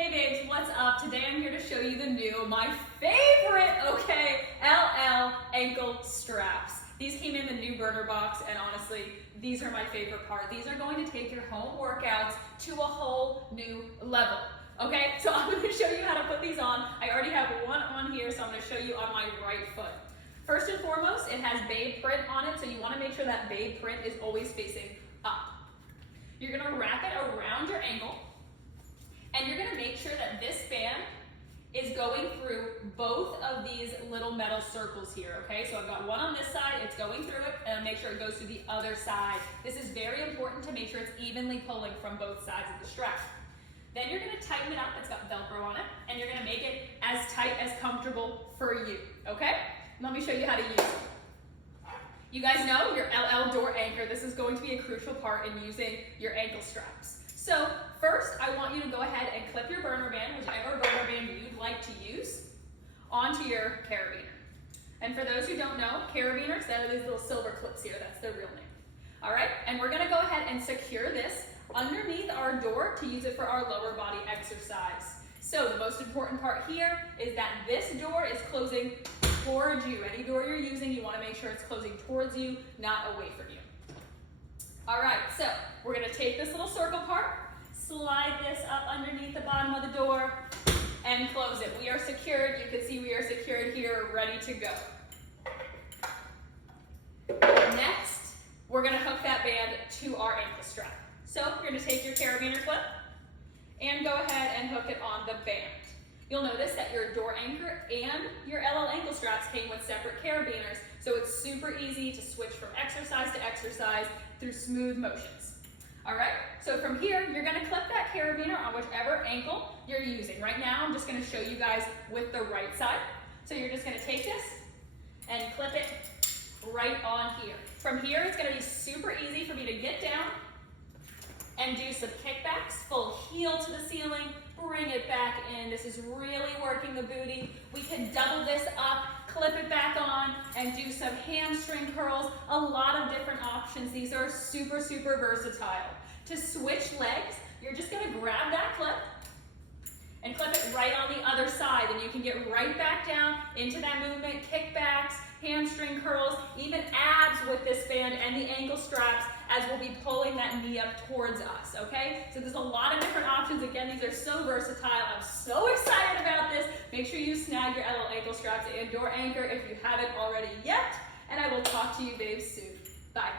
Hey babes, what's up? Today I'm here to show you the new, my favorite, LL ankle straps. These came in the new burner box, and honestly, these are my favorite part. These are going to take your home workouts to a whole new level. Okay, so I'm going to show you how to put these on. I already have one on here, so I'm going to show you on my right foot. First and foremost, it has Babe print on it, so you want to make sure that Babe print is always facing up. You're going to wrap it around your ankle, and you're going to make sure that this band is going through both of these little metal circles here, okay? So I've got one on this side, it's going through it, and make sure it goes to the other side. This is very important to make sure it's evenly pulling from both sides of the strap. Then you're going to tighten it up, it's got Velcro on it, and you're going to make it as tight as comfortable for you, okay? Let me show you how to use it. You guys know your LL door anchor. This is going to be a crucial part in using your ankle straps. So first, I want you to go ahead and clip your burner band, whichever burner band you'd like to use, onto your carabiner. And for those who don't know, carabiners, that are these little silver clips here, that's their real name. All right, and we're gonna go ahead and secure this underneath our door to use it for our lower body exercise. So the most important part here is that this door is closing towards you. Any door you're using, you wanna make sure it's closing towards you, not away from you. All right, so we're gonna take this little circle part, slide this up underneath the bottom of the door, and close it. We are secured. You can see we are secured here, ready to go. Next, we're gonna hook that band to our ankle strap. So you're gonna take your carabiner clip and go ahead and hook it on the band. You'll notice that your door anchor and your LL ankle straps came with separate carabiners, so it's super easy to switch from exercise to exercise through smooth motions. All right, so from here, you're gonna clip that carabiner on whichever ankle you're using. Right now, I'm just gonna show you guys with the right side. So you're just gonna take this and clip it right on here. From here, it's gonna be super easy for me to get down and do some kickbacks, full heel to the ceiling, bring it back in. This is really working the booty. We can double this up, clip it back on, and do some hamstring curls. A lot of different options. These are super, super versatile. To switch legs, you're just gonna grab that clip and clip it right on the other side, and you can get right back down into that movement, kickbacks, hamstring curls, even abs with this band and the ankle straps, as we'll be pulling that knee up towards us, okay? So there's a lot of different options. Again, these are so versatile. I'm so excited about this. Make sure you snag your LL ankle straps and door anchor if you haven't already yet, and I will talk to you babes soon. Bye.